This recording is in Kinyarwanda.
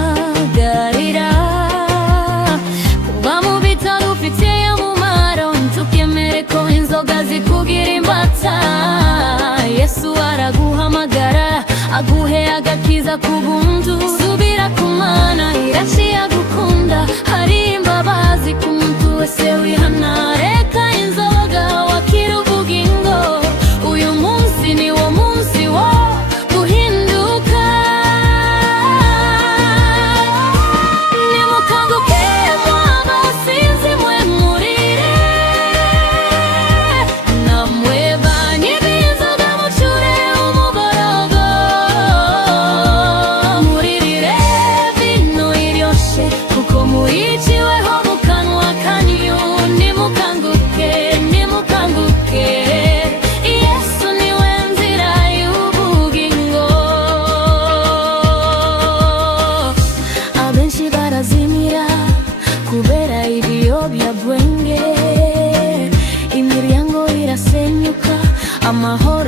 duhamagarira kuba mu bitaro ufitiye umumaro, ntukemere ko inzoga zikugira imbata. Yesu araguhamagara aguhe agakiza k'ubuntu. Subira ku Mana iraciye agukunda, hari imbabazi ku muntu wese wihana. Reka inzoga wakira ubugingo, uyu munsi ni wo munsi wo guhinduka. Nimukanguke mwabasinzi mwe murire, namwe banywi b'inzoga mucure umuborogo. Muririre vino iryoshe kuko muyiciweho mu kanwa kanyu. Nimukanguke, nimukanguke, Yesu niwe nzira y'ubugingo. Abenshi barazimira kubera ibiyobyabwenge, imiryango irasenyuka, amahoro